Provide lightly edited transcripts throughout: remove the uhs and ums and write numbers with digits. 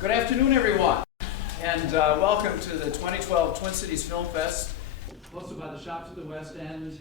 Good afternoon, everyone, and welcome to the 2012 Twin Cities Film Fest, hosted by the Shops at the West End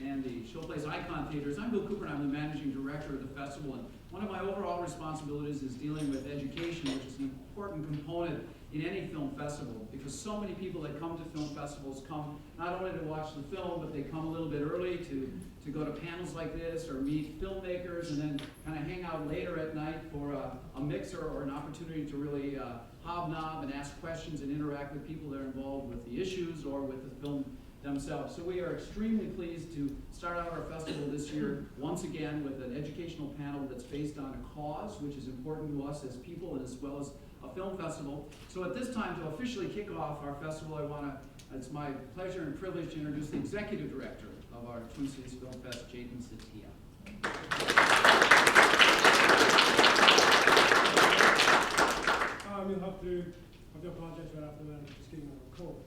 and the Showplace Icon Theaters. I'm Bill Cooper, and I'm the managing director of the festival. And one of my overall responsibilities is dealing with education, which is an important component in any film festival, because so many people that come to film festivals come not only to watch the film, but they come a little bit early to go to panels like this or meet filmmakers, and then kind of hang out later at night for a mixer or an opportunity to really hobnob and ask questions and interact with people that are involved with the issues or with the film themselves. So we are extremely pleased to start out our festival this year once again with an educational panel that's based on a cause, which is important to us as people and as well as a film festival. So at this time, to officially kick off our festival, it's my pleasure and privilege to introduce the executive director of our Twin Cities Film Fest, Jaden Satia. You'll have to apologize right after that. I'm just getting a little cold.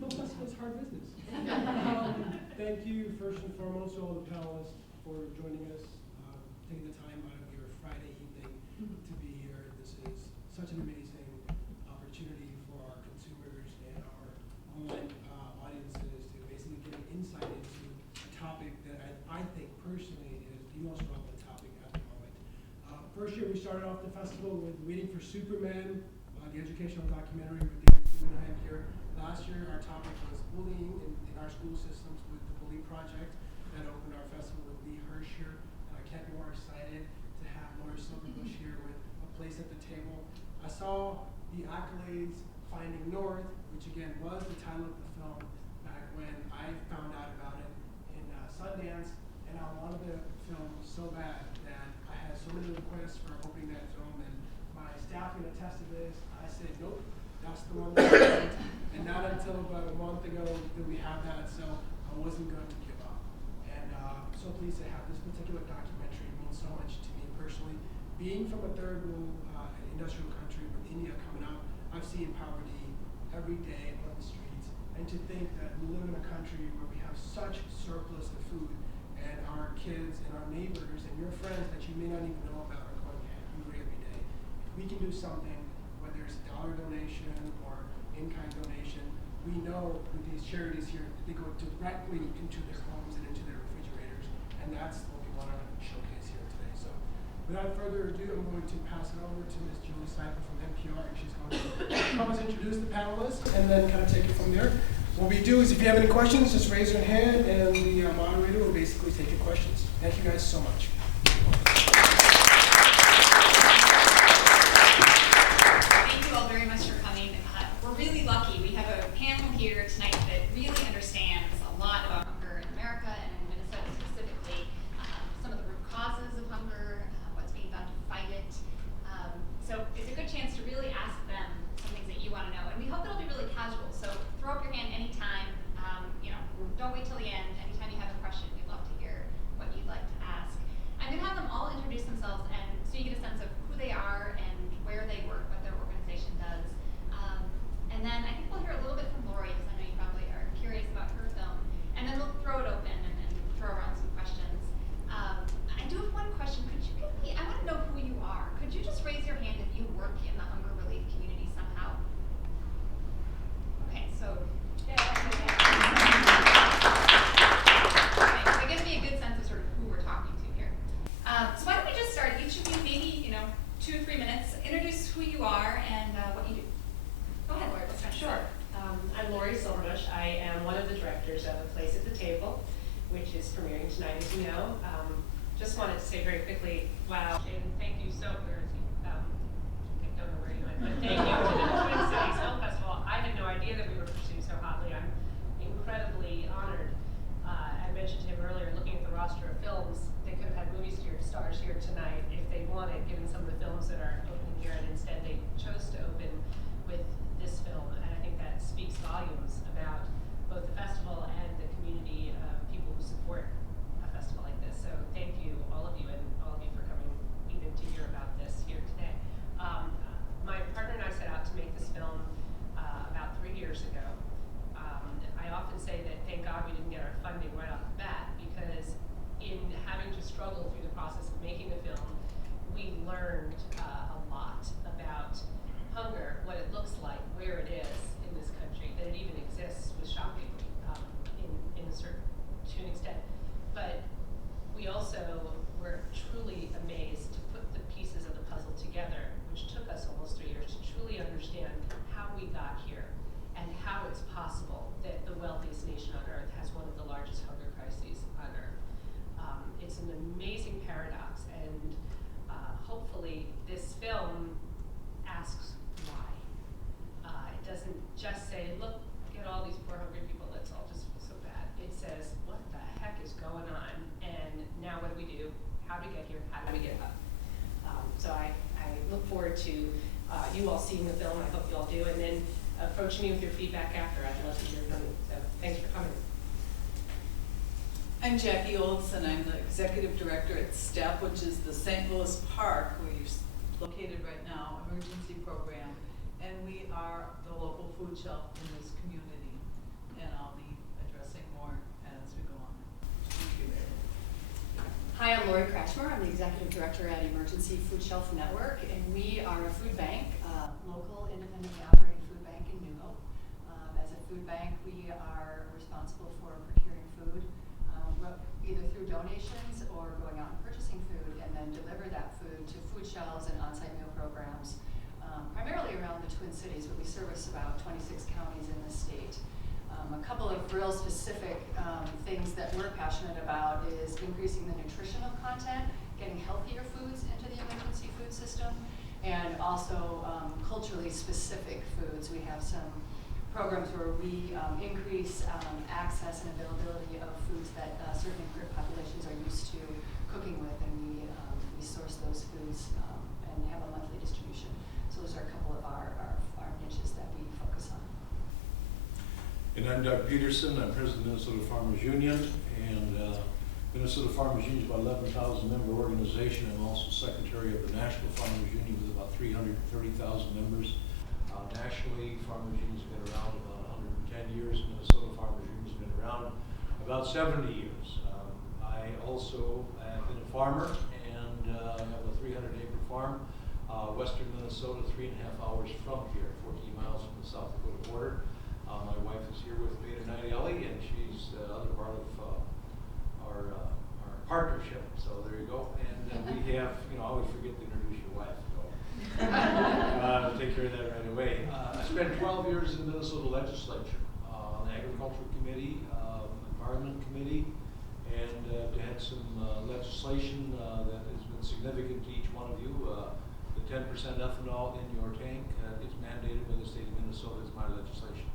Well, festival's hard business. Thank you, first and foremost, to all the panelists for joining us, taking the time out of your Friday evening to be here. This is such an amazing opportunity for our consumers and our online audiences to basically get an insight into a topic that I think personally is the most relevant topic at the moment. First year we started off the festival with Waiting for Superman, the educational documentary with David Stewart here. Last year our topic was bullying in our school systems with the Bully Project that opened our festival with Lee Hirsch here. And I can't be more excited to have Laura Silverbush here with A Place at the Table. I saw the accolades Finding North, which again was the title of the film back when I found out about it in Sundance, and I wanted the film so bad that I had so many requests for opening that film, and my staff can attest to this. I said, nope, that's the one that I want. And not until about a month ago did we have that, so I wasn't going to give up. And I'm so pleased to have this particular documentary. It means so much to me personally. Being from a third world industrial country with India coming up, I've seen poverty every day on the streets. And to think that we live in a country where we have such surplus of food, and our kids and our neighbors and your friends that you may not even know about are going hungry every day. If we can do something, whether it's a dollar donation or in-kind donation, we know with these charities here, they go directly into their homes and into their refrigerators, and that's what we want to showcase here today. So without further ado, I'm going to pass it over to Ms. Julie Steifer from NPR, and she's going to help us introduce the panelists and then kind of take it from there. What we do is if you have any questions, just raise your hand, and the moderator will basically take your questions. Thank you guys so much. Thank you all very much for coming. We're really lucky. We have a panel here tonight that really understands a lot about hunger in America and in Minnesota specifically, some of the root causes of hunger, what's being done to fight it. So it's a good chance to really ask them some things that you want to know. And we hope it'll be really casual. So throw up your hand anytime. Don't wait till the end. Anytime you have a question, we'd love to hear what you'd like to ask. I'm going to have them all introduce themselves, and so you get a sense of who they are and where they work, what their organization does. And then I think we'll hear a little bit from Lori, because I know you probably are curious about her film. And then we'll throw it open and throw around some questions. I do have one question. Could you give me, I want to know who you are. Could you just raise your hand if you work in the hunger relief community somehow? Okay, so. Yeah. Okay, so it gives me a good sense of sort of who we're talking to here. So why don't we just start, each of you maybe, 2 or 3 minutes, introduce who you are and what you do. Go ahead, Lori, let's start. Sure. I'm Lori Silverbush. I am one of the directors of A Place at the Table, which is premiering tonight, as you know. Just wanted to say very quickly, wow, and thank you so much. I don't know where you went, but thank you to the Twin Cities Film Festival. I had no idea that we were pursued so hotly. I'm incredibly honored. I mentioned to him earlier, looking at the roster of films, they could have had movie stars here tonight if they wanted, given some of the films that are opening here, and instead they chose to open with this film. And I think that speaks volumes about both the festival and the community of people who support a festival like this. So thank you, all of you, and all of you for coming even to hear about this here today. My partner and I set out to make this film about 3 years ago. I often say that thank God we didn't get our funding right off the bat, because in having to struggle through the process of making the film, we learned a lot about you all seen the film, I hope you all do, and then approach me with your feedback after. I'd love to hear from you. So thanks for coming. I'm Jackie Olson. I'm the executive director at STEP, which is the St. Louis Park, where you're located right now, emergency program. And we are the local food shelf in this community. And I'll be addressing more as we go on. Thank you, Mary. Hi, I'm Lori Kratchmer. I'm the executive director at Emergency Food Shelf Network, and we are a food bank, local independently operating food bank in New Hope. As a food bank, we are responsible for procuring food, either through donations or going out and purchasing food, and then deliver that food to food shelves and on-site meal programs, primarily around the Twin Cities, but we service about 26 counties in the state. A couple of real specific things that we're passionate about is increasing the nutritional content, getting healthier foods into the emergency food system, and also culturally specific foods. We have some programs where we increase access and availability of foods that certain populations are used to cooking with, and we source those foods and have a monthly distribution. So those are a couple of our niches that we focus on. And I'm Doug Peterson. I'm president of Minnesota Farmers Union, and Minnesota Farmers Union is about 11,000 member organization. I'm also secretary of the National Farmers Union with about 330,000 members. Nationally, Farmers Union's been around about 110 years. Minnesota Farmers Union's been around about 70 years. I also have been a farmer and have a 300-acre farm, western Minnesota, 3.5 hours from here, 14 miles from the South Dakota border. My wife is here with me tonight, Ellie, and she's the other part of our partnership. So there you go. And we have, I always forget to introduce your wife. So take care of that right away. I spent 12 years in the Minnesota legislature, on the Agriculture Committee, Environment Committee, and had some legislation that has been significant to each one of you. The 10% ethanol in your tank is mandated by the state of Minnesota. It's my legislation.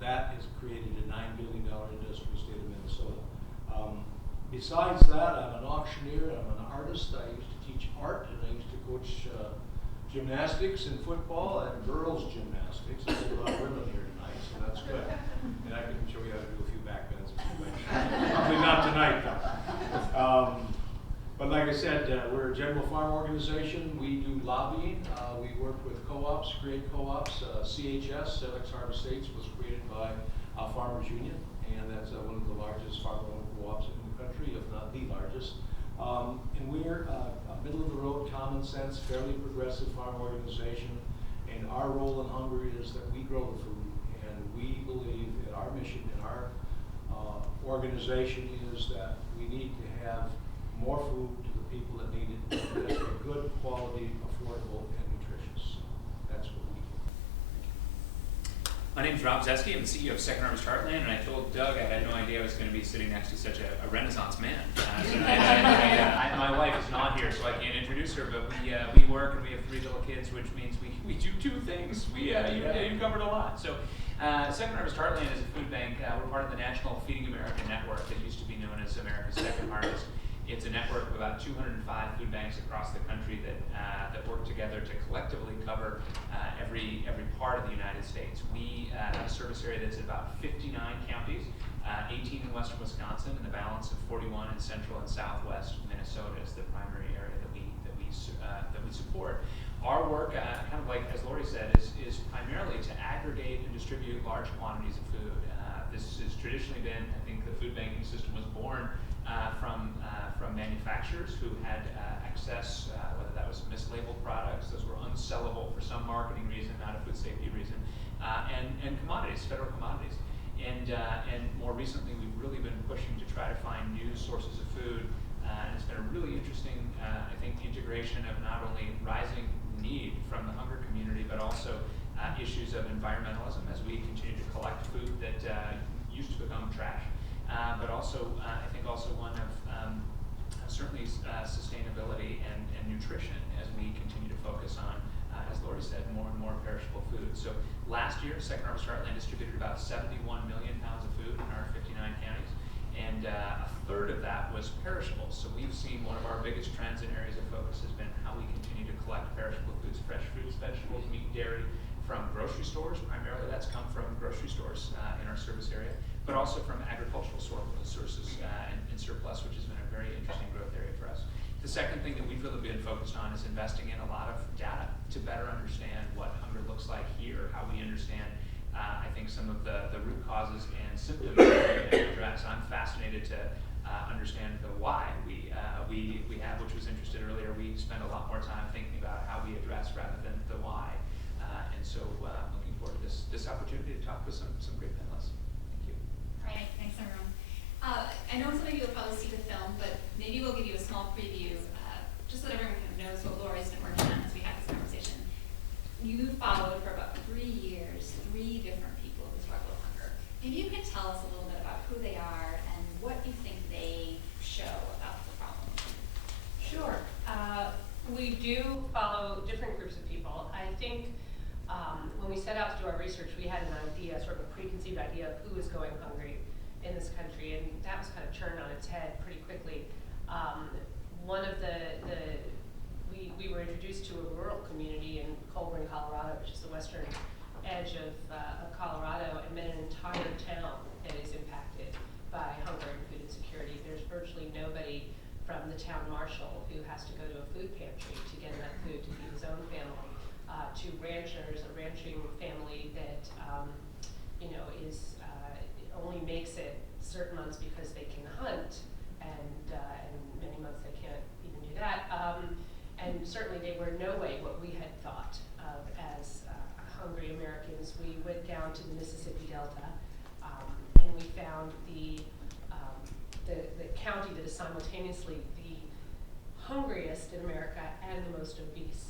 That has created a $9 billion industry in the state of Minnesota. Besides that, I'm an auctioneer, I'm an artist. I used to teach art, and I used to coach gymnastics and football and girls gymnastics. There's a lot of women here tonight, so that's good. And I can show you how to do a few back bends if you wish. Probably not tonight, though. But like I said, we're a general farm organization. We do lobbying. We work with co-ops, create co-ops. CHS, Select Harvest States, was created by Farmers Union, and that's one of the largest farm-owned co-ops in the country, if not the largest. And we're a middle-of-the-road, common sense, fairly progressive farm organization. And our role in Hungary is that we grow the food, and we believe that our mission in our organization is that we need to have more food to the people that need it, and that's good quality, affordable, and nutritious. That's what we do. My name is Rob Zeski. I'm the CEO of Second Harvest Heartland, and I told Doug I had no idea I was going to be sitting next to such a Renaissance man. My wife is not here, so I can't introduce her, but we work and we have 3 little kids, which means we do 2 things. You covered a lot. So Second Harvest Heartland is a food bank. We're part of the National Feeding America network that used to be known as America's Second Harvest. It's a network of about 205 food banks across the country that work together to collectively cover every part of the United States. We have a service area that's about 59 counties, 18 in western Wisconsin, and the balance of 41 in central and southwest Minnesota is the primary area that we support. Our work, kind of like as Lori said, is primarily to aggregate and distribute large quantities of food. This has traditionally been, I think, the food banking system was born from manufacturers who had excess, whether that was mislabeled products, those were unsellable for some marketing reason, not a food safety reason, and commodities, federal commodities. And more recently, we've really been pushing to try to find new sources of food, and it's been a really interesting, I think, integration of not only rising need from the hunger community, but also issues of environmentalism as we continue to collect food that used to become trash. But also, I think also one of certainly sustainability and nutrition as we continue to focus on, as Lori said, more and more perishable food. So last year, Second Harvest Heartland distributed about 71 million pounds of food in our 59 counties, and a third of that was perishable. So we've seen one of our biggest trends and areas of focus has been how we continue to collect perishable foods, fresh fruits, vegetables, dairy from grocery stores. Primarily that's come from grocery stores in our service area, but also from agricultural sources in surplus, which has been a very interesting growth area for us. The second thing that we've really been focused on is investing in a lot of data to better understand what hunger looks like here, how we understand, I think, some of the root causes and symptoms that we can address. I'm fascinated to understand the why we have, which was interested earlier. We spend a lot more time thinking about how we address rather than the why. And so I'm looking forward to this opportunity to talk with some great panelists. Thank you. All right, thanks everyone. I know some of you will probably see the film, but maybe we'll give you a small preview, just so that everyone kind of knows what Lori's been working on as we have this conversation. You followed for about 3 years 3 different people who struggle with hunger. Maybe you could tell us a little bit about who they are and what you think they show about the problem. Sure. We do follow different groups of people. I think when we set out to do our research, we had an idea, sort of a preconceived idea of who is going hungry in this country, and that was kind of turned on its head pretty quickly. One of we were introduced to a rural community in Colburn, Colorado, which is the western edge of Colorado, and met an entire town that is impacted by hunger and food insecurity. There's virtually nobody from the town marshal who has to go to a food pantry to get enough food to feed his own family, to ranchers, a ranching family that is only makes it certain months because they can hunt, and many months they can't even do that. And certainly they were in no way what we had thought of as hungry Americans. We went down to the Mississippi Delta, and we found the county that is simultaneously the hungriest in America and the most obese.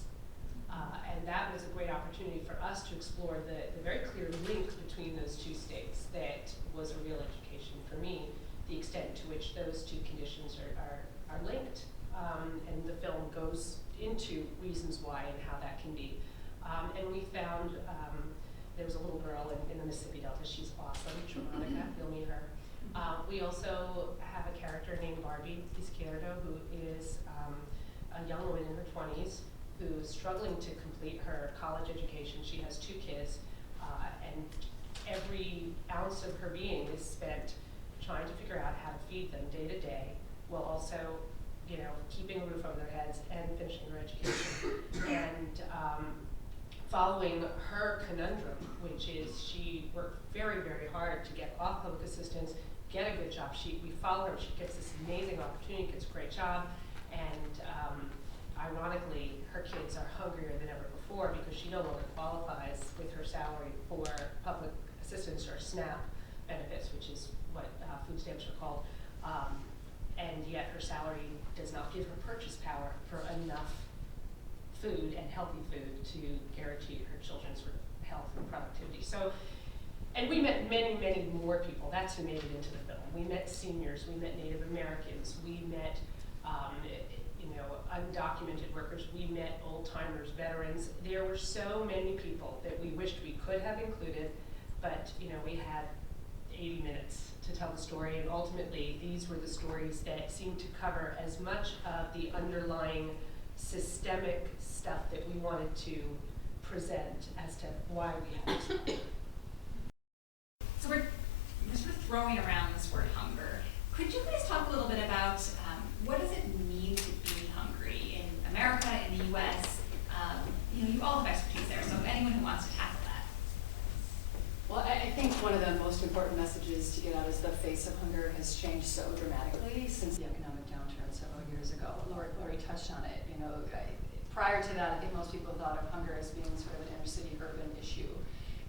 And that was a great opportunity for us to explore the very clear link between those two states. That was a real education for me, the extent to which those two conditions are linked. And the film goes into reasons why and how that can be. And we found there was a little girl in the Mississippi Delta. She's awesome, Monica, you'll meet her. We also have a character named Barbie Izquierdo, who is a young woman in her 20s who's struggling to complete her college education. She has 2 kids, and every ounce of her being is spent trying to figure out how to feed them day to day, while also, keeping a roof over their heads and finishing her education. And following her conundrum, which is she worked very, very hard to get off public assistance, get a good job. We follow her. She gets this amazing opportunity, gets a great job, and ironically, her kids are hungrier than ever before because she no longer qualifies with her salary for public assistance or SNAP benefits, which is what food stamps are called. And yet her salary does not give her purchase power for enough food and healthy food to guarantee her children's sort of health and productivity. So, and we met many, many more people. That's who made it into the film. We met seniors, we met Native Americans, we met undocumented workers, we met old-timers, veterans. There were so many people that we wished we could have included, but we had 80 minutes to tell the story, and ultimately these were the stories that seemed to cover as much of the underlying systemic stuff that we wanted to present as to why we had it. So we're sort of throwing around this word hunger. Could you guys talk a little bit about what does it mean to be hungry in America, in the U.S.? You all have expertise there, so anyone who wants to tackle that. Well, I think one of the most important messages to get out is the face of hunger has changed so dramatically since the economic downturn several years ago. Lori touched on it. Prior to that, I think most people thought of hunger as being sort of an inner city urban issue.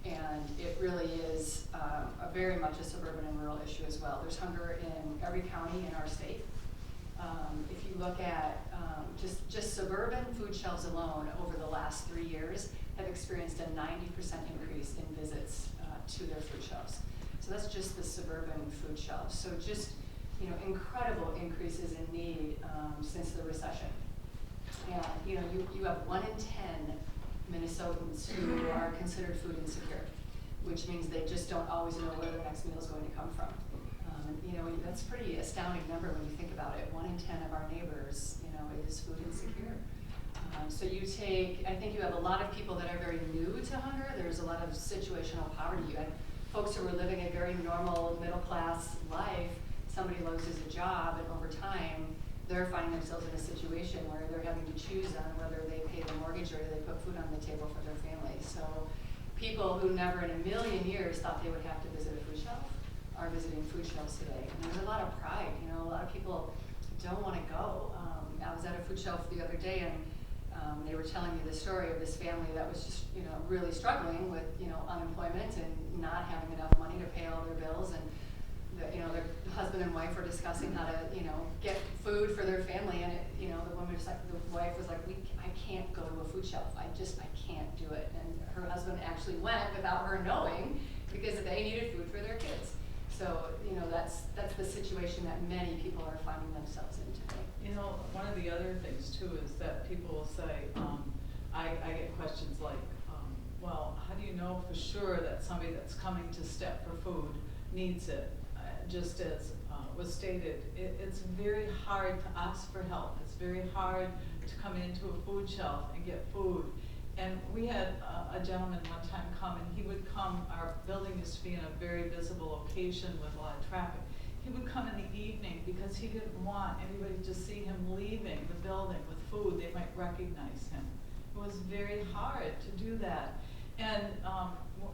And it really is very much a suburban and rural issue as well. There's hunger in every county in our state. If you look at just suburban food shelves alone over the last 3 years have experienced a 90% increase in visits to their food shelves. So that's just the suburban food shelves. So just incredible increases in need since the recession. And you have 1 in 10 Minnesotans who are considered food insecure, which means they just don't always know where their next meal is going to come from. That's a pretty astounding number when you think about it. 1 in 10 of our neighbors, is food insecure. So I think you have a lot of people that are very new to hunger. There's a lot of situational poverty. You had folks who were living a very normal middle-class life. Somebody loses a job, and over time, they're finding themselves in a situation where they're having to choose on whether they pay the mortgage or they put food on the table for their family. So people who never in a million years thought they would have to visit a food shelf are visiting food shelves today. And there's a lot of pride. You know, a lot of people don't want to go. I was at a food shelf the other day, and they were telling me the story of this family that was just, you know, really struggling with, you know, unemployment and not having enough money to pay all their bills. And you know, their husband and wife were discussing how to, you know, get food for their family, and you know, the woman was like, the wife was like, I can't go to a food shelf. I can't do it. And her husband actually went without her knowing because they needed food for their kids. So, you know, that's the situation that many people are finding themselves in today. You know, one of the other things too is that people will say, I get questions like, well, how do you know for sure that somebody that's coming to STEP for food needs it? Just as was stated, it's very hard to ask for help. It's very hard to come into a food shelf and get food. And we had a gentleman one time come, and he would come, our building used to be in a very visible location with a lot of traffic. He would come in the evening because he didn't want anybody to see him leaving the building with food. They might recognize him. It was very hard to do that. And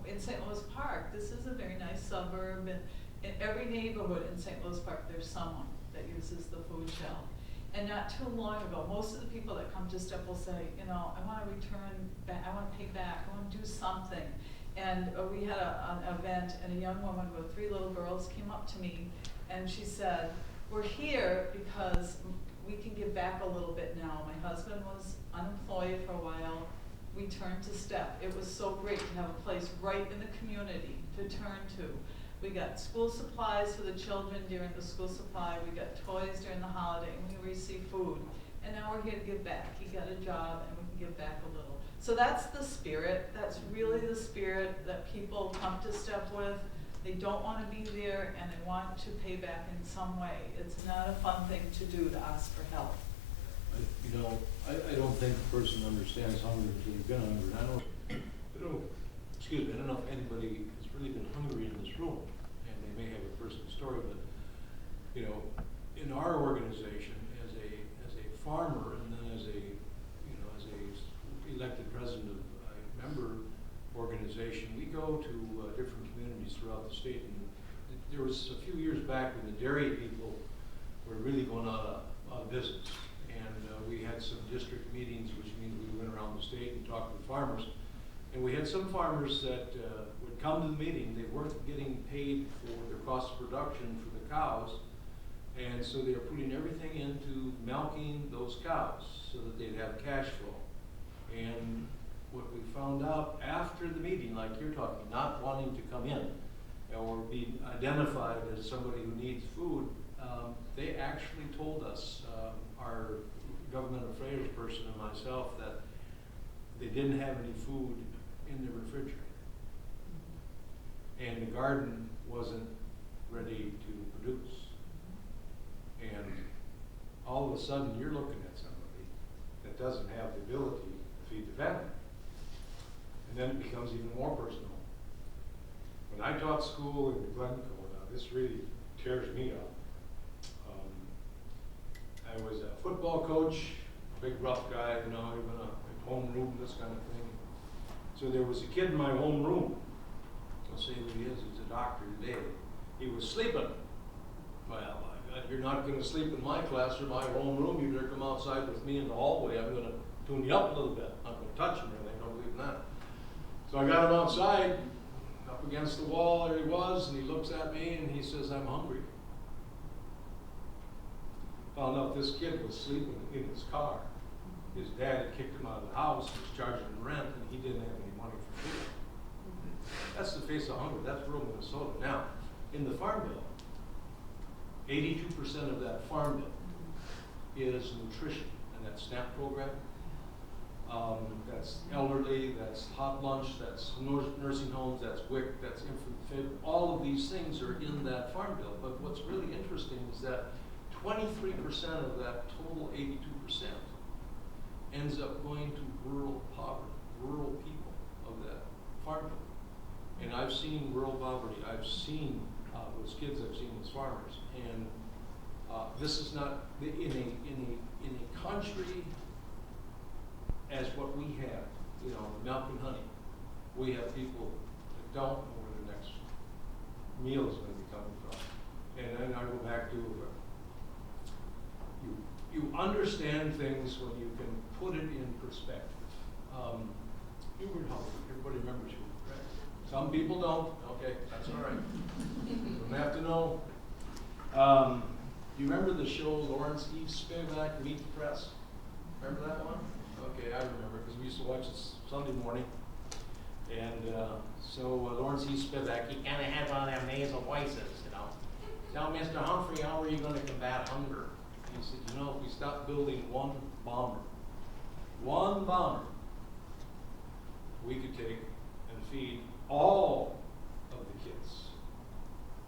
in St. Louis Park, this is a very nice suburb, and in every neighborhood in St. Louis Park, there's someone that uses the food shelf. And not too long ago, most of the people that come to STEP will say, you know, I want to return back, I want to pay back, I want to do something. And we had an event, and a young woman with 3 little girls came up to me, and she said, we're here because we can give back a little bit now. My husband was unemployed for a while. We turned to STEP. It was so great to have a place right in the community to turn to. We got school supplies for the children during the school supply. We got toys during the holiday, and we received food. And now we're here to give back. He got a job, and we can give back a little. So that's the spirit. That's really the spirit that people come to STEP with. They don't want to be there, and they want to pay back in some way. It's not a fun thing to do to ask for help. I don't think a person understands hunger until they've been hungry. I don't know if anybody has really been hungry in this room, and they may have a personal story, but you know, in our organization, as a farmer, and then as a elected president of a member organization, we go to different communities throughout the state. And there was a few years back when the dairy people were really going out of business. And we had some district meetings, which means we went around the state and talked to the farmers. And we had some farmers that would come to the meeting. They weren't getting paid for their cost of production for the cows. And so they were putting everything into milking those cows so that they'd have cash flow. And what we found out after the meeting, like you're talking, not wanting to come in or be identified as somebody who needs food, they actually told us, our government affairs person and myself, that they didn't have any food in the refrigerator. And the garden wasn't ready to produce. And all of a sudden, you're looking at somebody that doesn't have the ability to feed the family. And then it becomes even more personal. When I taught school in Glencoe, now this really tears me up. I was a football coach, a big rough guy, you know, even a homeroom, this kind of thing. So there was a kid in my homeroom. I'll say who he is. He's a doctor today. He was sleeping. Well, you're not going to sleep in my class or my homeroom. You better come outside with me in the hallway. I'm going to tune you up a little bit. I'm not going to touch him or anything. Don't believe in that. So I got him outside, up against the wall. There he was, and he looks at me and he says, "I'm hungry." Found out this kid was sleeping in his car. His dad had kicked him out of the house, was charging him rent, and he didn't have any money for food. That's the face of hunger. That's rural Minnesota. Now, in the Farm Bill, 82% of that Farm Bill is nutrition, and that's SNAP program. That's elderly, that's hot lunch, that's nursing homes, that's WIC, that's infant fib. All of these things are in that Farm Bill. But what's really interesting is that 23% of that total 82% ends up going to rural poverty, rural people of that seen rural poverty. I've seen those kids. I've seen those farmers, and this is not in a country as what we have. You know, milk and honey. We have people that don't know where their next meal is going to be coming from. And then I go back to you understand things when you can put it in perspective. Hubert Humphrey, everybody remembers you, right? Some people don't. Okay, that's all right. You don't have to know. Do you remember the show Lawrence E. Spivak, Meet the Press? Remember that one? Okay, I remember because we used to watch it Sunday morning. And Lawrence E. Spivak, he kind of had one of them nasal voices, you know. Now, Mr. Humphrey, how are you going to combat hunger? He said, you know, if we stop building one bomber, we could take and feed all of the kids.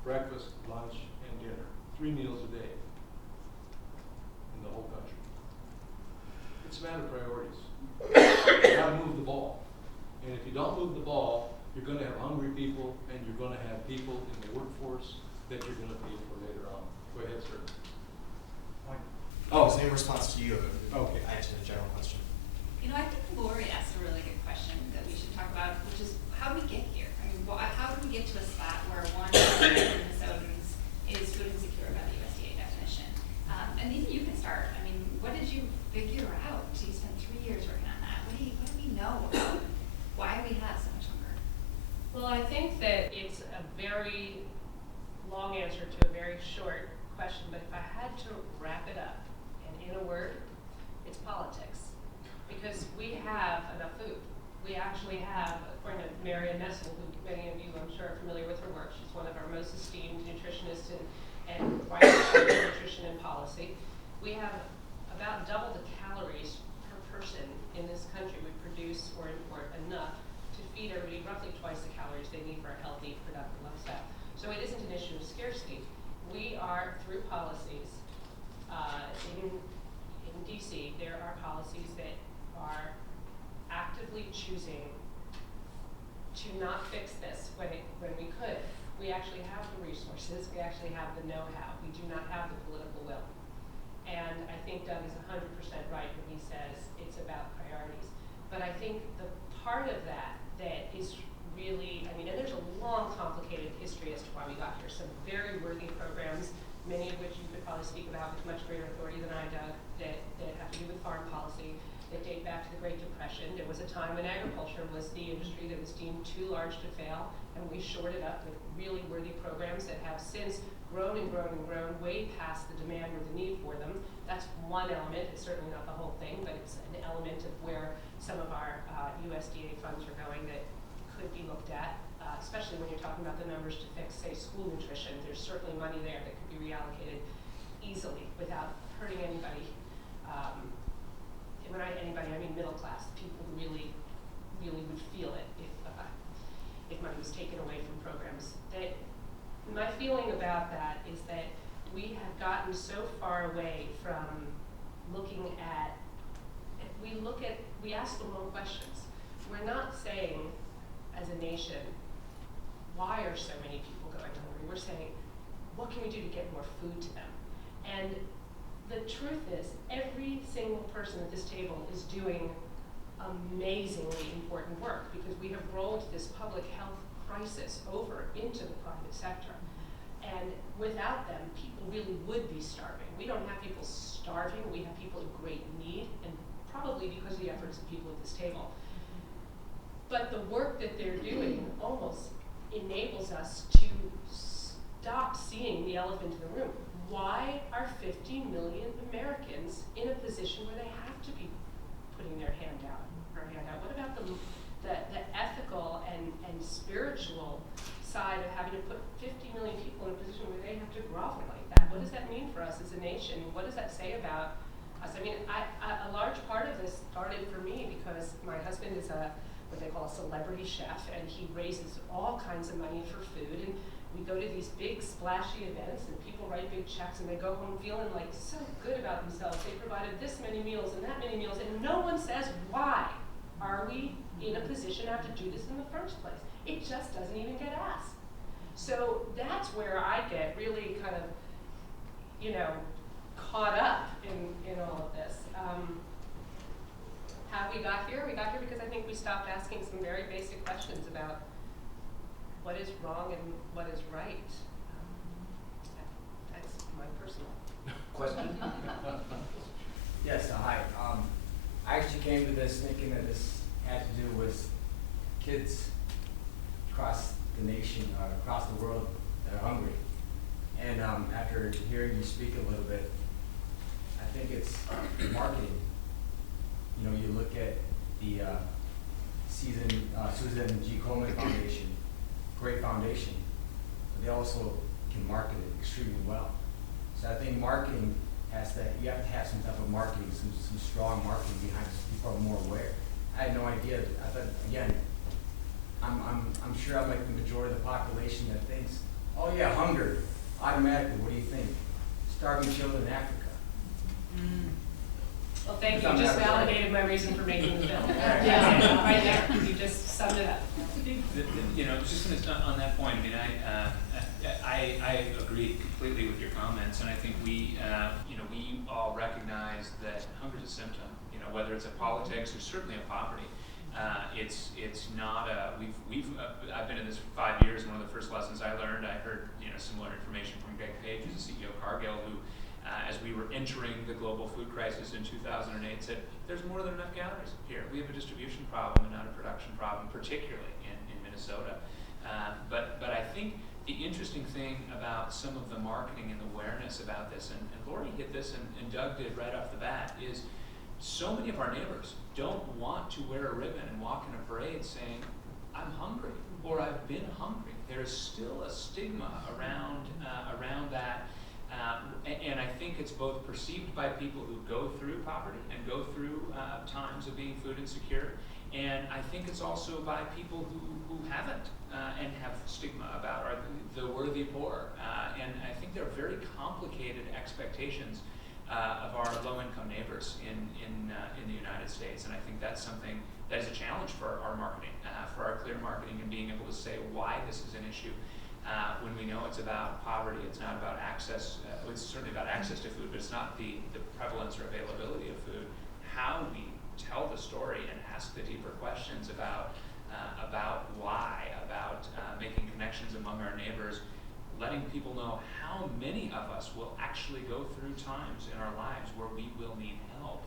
Breakfast, lunch, and dinner. 3 meals a day in the whole country. It's a matter of priorities. You gotta move the ball. And if you don't move the ball, you're gonna have hungry people and you're gonna have people in the workforce that you're gonna pay for later on. Go ahead, sir. Oh, same response to you. Okay. I answered the general question. You know, I think Lori asked a really good question that we should talk about, which is how do we get here? I mean, how do we get to a spot where 1 million Minnesotans is food insecure by the USDA definition? And maybe you can start. I mean, what did you figure out? You spent 3 years working on that. What do we know about why we have so much hunger? Well, I think that it's a very long answer to a very short question, but if I had to wrap it up, and in a word, it's politics. Because we have enough food. We actually have, according to Marian Nessel, who many of you I'm sure are familiar with her work, she's one of our most esteemed nutritionists and writers on nutrition and policy. We have about double the calories per person in this country. We produce or import enough to feed everybody roughly twice the calories they need for a healthy, productive lifestyle. So it isn't an issue of scarcity. We are, through policies, in DC, there are policies that are actively choosing to not fix this when we could. We actually have the resources, we actually have the know-how, we do not have the political will. And I think Doug is 100% right when he says it's about priorities. But I think the part of that is really, I mean, and there's a long, complicated history as to why we got here. Some very worthy programs, many of which you could probably speak about with much greater authority than I, Doug, that have to do with foreign policy, that date back to the Great Depression. There was a time when agriculture was the industry that was deemed too large to fail, and we shored it up with really worthy programs that have since grown and grown and grown way past the demand or the need for them. That's one element. It's certainly not the whole thing, but it's an element of where some of our USDA funds are going that could be looked at, especially when you're talking about the numbers to fix, say, school nutrition. There's certainly money there that could be reallocated easily without hurting anybody. When I mean middle class, people who really would feel it if money was taken away from programs. That my feeling about that is that we have gotten so far away from looking at. We ask the wrong questions. We're not saying, as a nation, why are so many people going hungry? We're saying, what can we do to get more food to them? And the truth is, every single person at this table is doing amazingly important work because we have rolled this public health crisis over into the private sector. And without them, people really would be starving. We don't have people starving, we have people in great need, and probably because of the efforts of people at this table. But the work that they're doing almost enables us to stop seeing the elephant in the room. Why are 50 million Americans in a position where they have to be putting their hand out? What about the ethical and spiritual side of having to put 50 million people in a position where they have to grovel like that? What does that mean for us as a nation? What does that say about us? I mean, a large part of this started for me because my husband is what they call a celebrity chef, and he raises all kinds of money for food. And we go to these big splashy events and people write big checks and they go home feeling like so good about themselves. They provided this many meals and that many meals, and no one says why are we in a position now to do this in the first place. It just doesn't even get asked. So that's where I get really kind of, you know, caught up in all of this. How we got here? We got here because I think we stopped asking some very basic questions about what is wrong and what is right. That's my personal Question? Yes, hi. I actually came to this thinking that this had to do with kids across the nation, across the world that are hungry. And after hearing you speak a little bit, I think it's marketing. You know, you look at the Susan G. Komen Foundation, great foundation, but they also can market it extremely well. So I think marketing you have to have some type of marketing, some strong marketing behind it so people are more aware. I had no idea. I thought, again, I'm sure I'm like the majority of the population that thinks, oh yeah, hunger, automatically, what do you think? Starving children in Africa. Well, thank you. It's You just on that validated my reason for making the film. Yeah. Yeah, right there. You just summed it up. You know, just on that point, I mean, I agree completely with your comments, and I think we, you know, we all recognize that hunger is a symptom. You know, whether it's a politics or certainly a poverty. It's not a. I've been in this for 5 years. One of the first lessons I learned, I heard similar information from Greg Page, who's the CEO of Cargill, who, as we were entering the global food crisis in 2008, said there's more than enough calories here. We have a distribution problem and not a production problem, particularly in Minnesota. But I think the interesting thing about some of the marketing and awareness about this, and Lori hit this and Doug did right off the bat, is so many of our neighbors don't want to wear a ribbon and walk in a parade saying, I'm hungry, or I've been hungry. There's still a stigma around that. And I think it's both perceived by people who go through poverty and go through times of being food insecure, and I think it's also by people who haven't and have stigma about the worthy poor. And I think there are very complicated expectations of our low-income neighbors in the United States, and I think that's something that is a challenge for our marketing, for our clear marketing, and being able to say why this is an issue. When we know it's about poverty, it's not about access, it's certainly about access to food, but it's not the prevalence or availability of food. How we tell the story and ask the deeper questions about why, about making connections among our neighbors, letting people know how many of us will actually go through times in our lives where we will need help,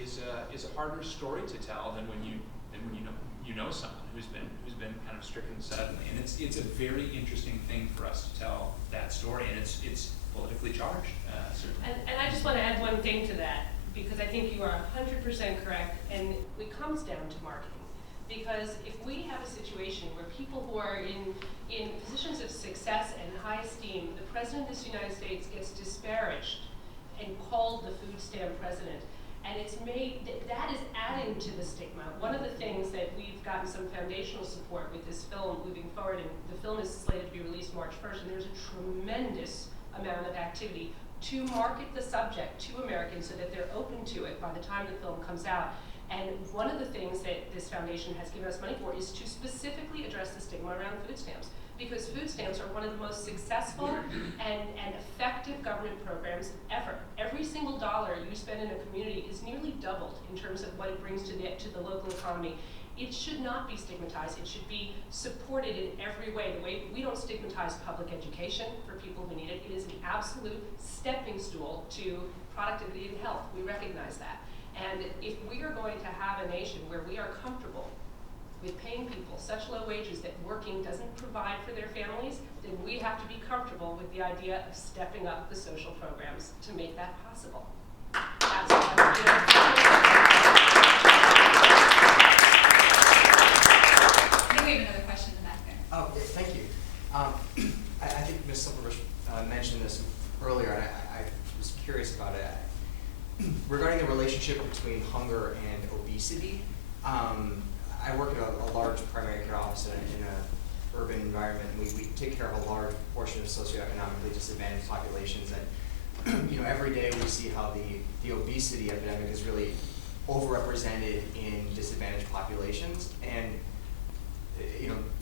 is a harder story to tell than when you know someone who's been kind of stricken suddenly, and it's a very interesting thing for us to tell that story, and it's politically charged, certainly. And I just want to add one thing to that, because I think you are 100% correct, and it comes down to marketing. Because if we have a situation where people who are in positions of success and high esteem, the President of this United States gets disparaged and called the food stamp president, and it's made, that is adding to the stigma. One of the things that we've gotten some foundational support with this film moving forward, and the film is slated to be released March 1st, and there's a tremendous amount of activity to market the subject to Americans so that they're open to it by the time the film comes out. And one of the things that this foundation has given us money for is to specifically address the stigma around food stamps. Because food stamps are one of the most successful and effective government programs ever. Every single dollar you spend in a community is nearly doubled in terms of what it brings to the local economy. It should not be stigmatized. It should be supported in every way. The way we don't stigmatize public education for people who need it. It is an absolute stepping stool to productivity and health. We recognize that. And if we are going to have a nation where we are comfortable with paying people such low wages that working doesn't provide for their families, then we have to be comfortable with the idea of stepping up the social programs to make that possible. That's what I'm doing. I think we have another question in the back there. Oh, yeah, thank you. I think Ms. Silverbush mentioned this earlier, and I was curious about it. Regarding the relationship between hunger and obesity, I work at a large primary care office in an urban environment, and we take care of a large portion of socioeconomically disadvantaged populations. And every day we see how the obesity epidemic is really overrepresented in disadvantaged populations, and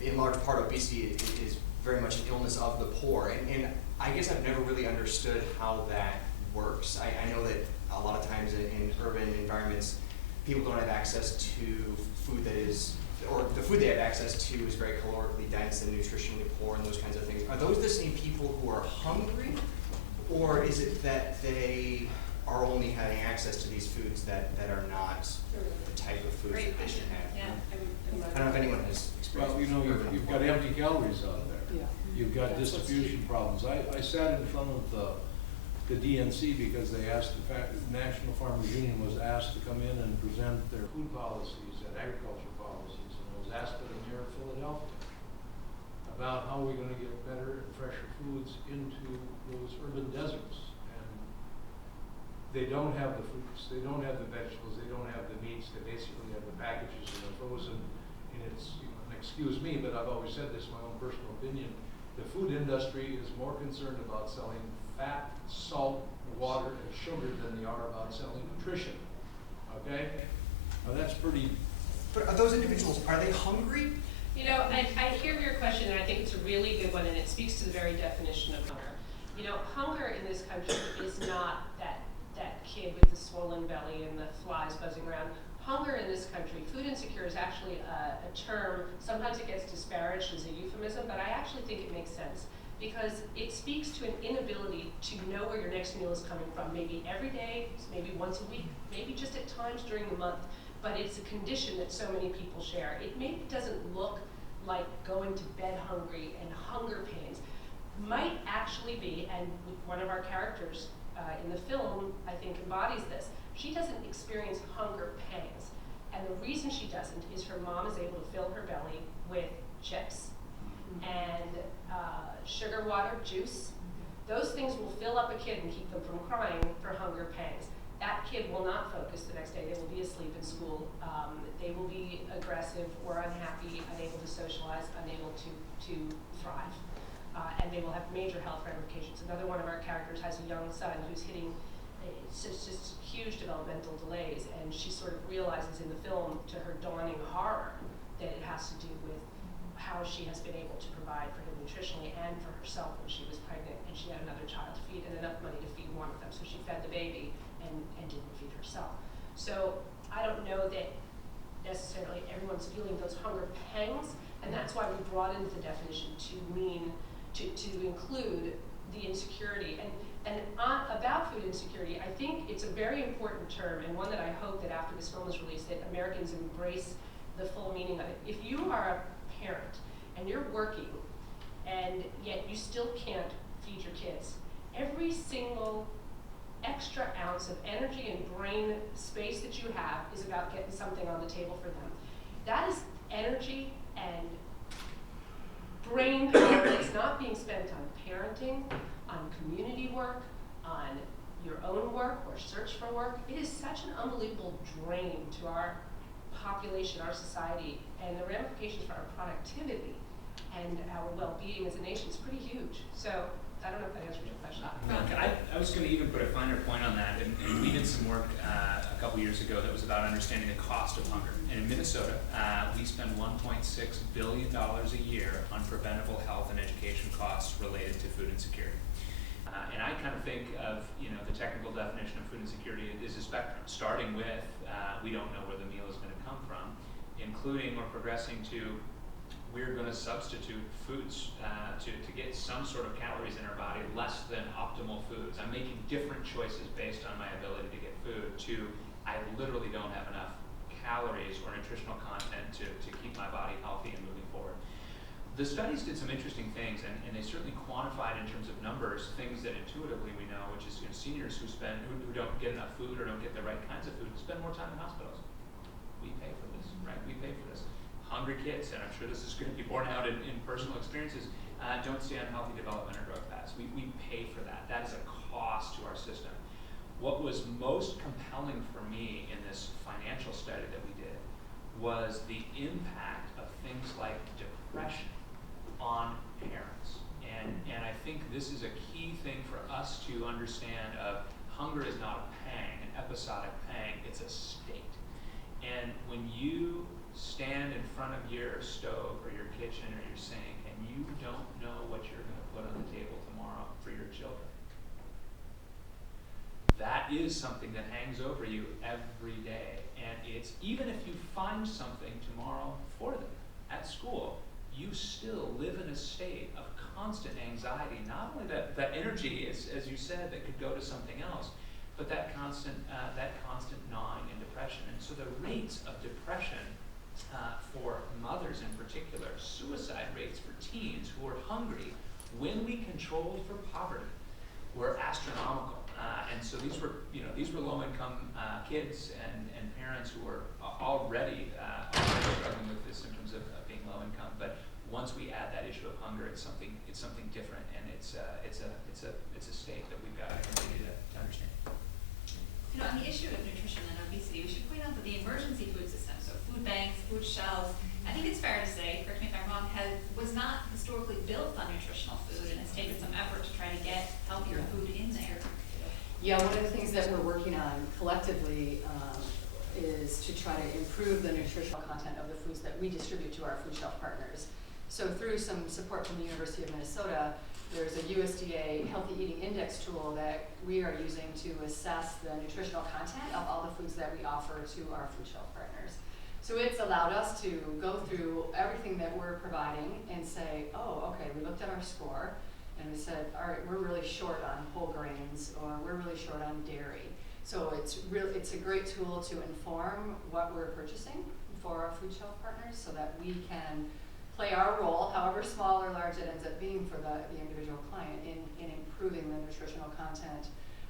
in large part, obesity is very much an illness of the poor. And I guess I've never really understood how that works. I know that a lot of times in urban environments, people don't have access to food that is, or the food they have access to is very calorically dense and nutritionally poor and those kinds of things. Are those the same people who are hungry, or is it that they are only having access to these foods that are not the type of foods that they should have? Yeah. I don't know if anyone has experienced. Well, you've got empty calories out there. Yeah. You've got distribution problems. I sat in front of the DNC because they asked, the National Farmers Union was asked to come in and present their food policies and agriculture policies, and it was asked by the mayor of Philadelphia about how we're going to get better and fresher foods into those urban deserts. And they don't have the fruits, they don't have the vegetables, they don't have the meats, they basically have the packages and they're frozen. And it's, and excuse me, but I've always said this, my own personal opinion, the food industry is more concerned about selling fat, salt, water, and sugar than they are about selling nutrition. Okay? Now that's pretty. But are those individuals, are they hungry? I hear your question, and I think it's a really good one, and it speaks to the very definition of hunger. Hunger in this country is not that kid with the swollen belly and the flies buzzing around. Hunger in this country, food insecure, is actually a term. Sometimes it gets disparaged as a euphemism, but I actually think it makes sense because it speaks to an inability to know where your next meal is coming from, maybe every day, maybe once a week, maybe just at times during the month, but it's a condition that so many people share. It maybe doesn't look like going to bed hungry, and hunger pains might actually be, and one of our characters in the film, I think, embodies this. She doesn't experience hunger pangs, and the reason she doesn't is her mom is able to fill her belly with chips and sugar water, juice. Those things will fill up a kid and keep them from crying for hunger pangs. That kid will not focus the next day. They will be asleep in school. They will be aggressive or unhappy, unable to socialize, unable to thrive. And they will have major health ramifications. Another one of our characters has a young son who's hitting just huge developmental delays, and she sort of realizes in the film, to her dawning horror, that it has to do with how she has been able to provide for him nutritionally and for herself when she was pregnant, and she had another child to feed and enough money to feed one of them, so she fed the baby and didn't feed herself. So I don't know that necessarily everyone's feeling those hunger pangs, and that's why we broadened the definition to mean to include the insecurity. And about food insecurity, I think it's a very important term, and one that I hope that after this film is released, that Americans embrace the full meaning of it. If you are a parent and you're working, and yet you still can't feed your kids, every single extra ounce of energy and brain space that you have is about getting something on the table for them. That is energy and brain power that's not being spent on parenting, on community work, on your own work or search for work. It is such an unbelievable drain to our population, our society, and the ramifications for our productivity and our well-being as a nation is pretty huge. So I don't know if that answers your question. I was going to even put a finer point on that, and we did some work a couple years ago that was about understanding the cost of hunger. And in Minnesota, we spend $1.6 billion a year on preventable health and education costs related to food insecurity. And I kind of think of the technical definition of food insecurity is a spectrum, starting with we don't know where the meal is going to come from, including or progressing to we're going to substitute foods to get some sort of calories in our body less than optimal foods. I'm making different choices based on my ability to get food to I literally don't have enough calories or nutritional content to keep my body healthy and moving forward. The studies did some interesting things, and they certainly quantified in terms of numbers things that intuitively we know, which is seniors who don't get enough food or don't get the right kinds of food spend more time in hospitals. We pay for this, right? We pay for this. Hungry kids, and I'm sure this is going to be borne out in personal experiences, don't stay on healthy development or drug paths. We pay for that. That is a cost to our system. What was most compelling for me in this financial study that we did was the impact of things like depression on parents. And I think this is a key thing for us to understand of hunger is not a pang, an episodic pang, it's a state. And when you stand in front of your stove or your kitchen or your sink and you don't know what you're going to put on the table tomorrow for your children, that is something that hangs over you every day. And it's, even if you find something tomorrow for them at school, you still live in a state of constant anxiety. Not only that energy, as you said, that could go to something else, but that constant gnawing and depression. And so the rates of depression for mothers in particular, suicide rates for teens who are hungry when we controlled for poverty, were astronomical. And so these were low-income kids and parents who were already struggling with the symptoms of being low-income. But once we add that issue of hunger, it's something different, and it's a state that we've got to continue to understand. You know, on the issue of nutrition and obesity, we should point out that the emergency food system, so food banks, food shelves, I think it's fair to say, correct me if I'm wrong, was not historically built on nutritional food, and has taken some effort to try to get healthier food in there. Yeah, one of the things that we're working on collectively is to try to improve the nutritional content of the foods that we distribute to our food shelf partners. So through some support from the University of Minnesota, there's a USDA Healthy Eating Index tool that we are using to assess the nutritional content of all the foods that we offer to our food shelf partners. So it's allowed us to go through everything that we're providing and say, oh, okay, we looked at our score and we said, all right, we're really short on whole grains, or we're really short on dairy. So it's a great tool to inform what we're purchasing for our food shelf partners, so that we can play our role, however small or large it ends up being for the individual client, in improving the nutritional content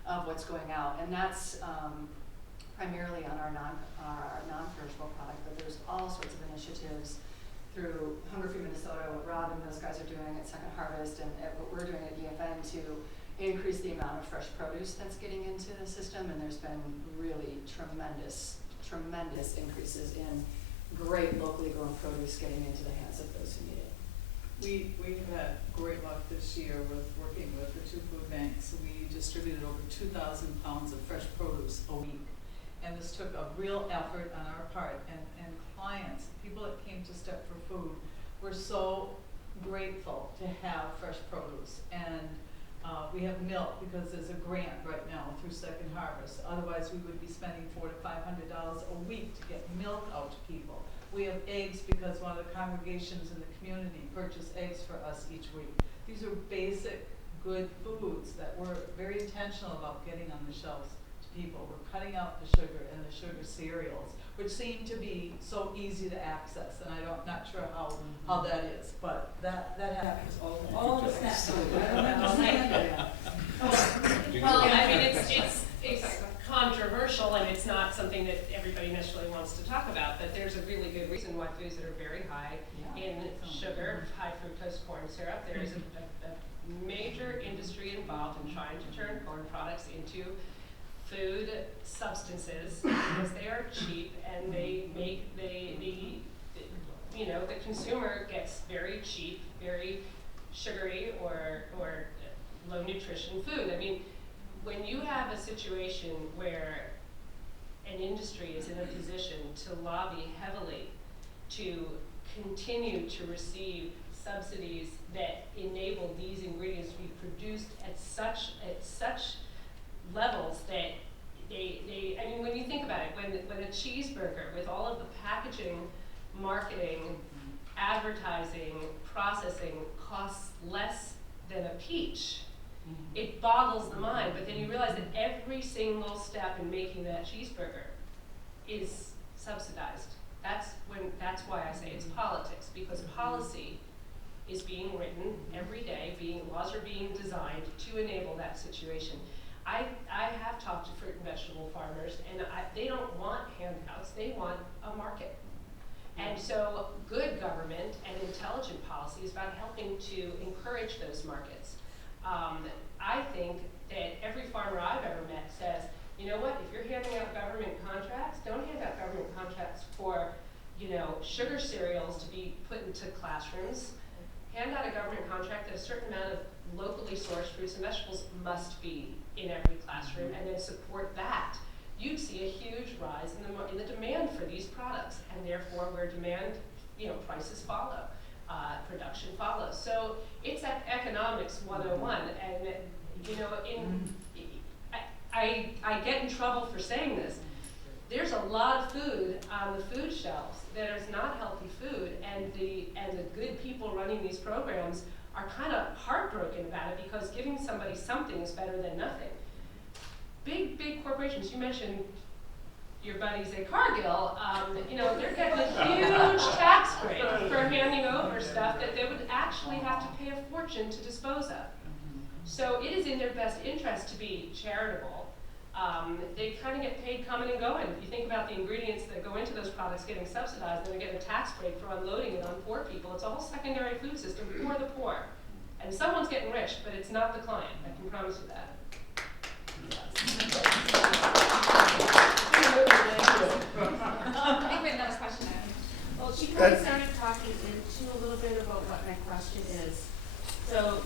of what's going out. And that's primarily on our non-perishable product, but there's all sorts of initiatives through Hunger Free Minnesota, what Rob and those guys are doing at Second Harvest, and what we're doing at EFN to increase the amount of fresh produce that's getting into the system. And there's been really tremendous increases in great locally grown produce getting into the hands of those who need it. We've had great luck this year with working with the two food banks. We distributed over 2,000 pounds of fresh produce a week. And this took a real effort on our part, and clients, people that came to Step for Food, were so grateful to have fresh produce. And we have milk because there's a grant right now through Second Harvest. Otherwise, we would be spending $400 to $500 a week to get milk out to people. We have eggs because one of the congregations in the community purchase eggs for us each week. These are basic, good foods that we're very intentional about getting on the shelves to people. We're cutting out the sugar and the sugar cereals, which seem to be so easy to access, and I'm not sure how that is, but that happens all the time. I don't understand it. Well, I mean, it's controversial, and it's not something that everybody necessarily wants to talk about, but there's a really good reason why foods that are very high in sugar, high fructose corn syrup, there is a major industry involved in trying to turn corn products into food substances because they are cheap, and they make the consumer gets very cheap, very sugary or low nutrition food. I mean, when you have a situation where an industry is in a position to lobby heavily to continue to receive subsidies that enable these ingredients to be produced at such levels that I mean, when you think about it, when a cheeseburger with all of the packaging, marketing, advertising, processing costs less than a peach, it boggles the mind. But then you realize that every single step in making that cheeseburger is subsidized. That's why I say it's politics, because policy is being written every day, laws are being designed to enable that situation. I have talked to fruit and vegetable farmers, and they don't want handouts, they want a market. And so good government and intelligent policy is about helping to encourage those markets. I think that every farmer I've ever met says, you know what, if you're handing out government contracts, don't hand out government contracts for, sugar cereals to be put into classrooms. Hand out a government contract that a certain amount of locally sourced fruits and vegetables must be in every classroom, and then support that you'd see a huge rise in the demand for these products, and therefore where demand, prices follow, production follows. So it's economics 101, and I get in trouble for saying this. There's a lot of food on the food shelves that is not healthy food, and the good people running these programs are kind of heartbroken about it, because giving somebody something is better than nothing. Big corporations, you mentioned your buddies at Cargill, they're getting a huge tax break for handing over stuff that they would actually have to pay a fortune to dispose of. So it is in their best interest to be charitable. They kind of get paid coming and going. If you think about the ingredients that go into those products getting subsidized, and they're getting a tax break for unloading it on poor people, it's a whole secondary food system for the poor. And someone's getting rich, but it's not the client, I can promise you that. I think we have another question. Well, she kind of started talking into a little bit about what my question is. So,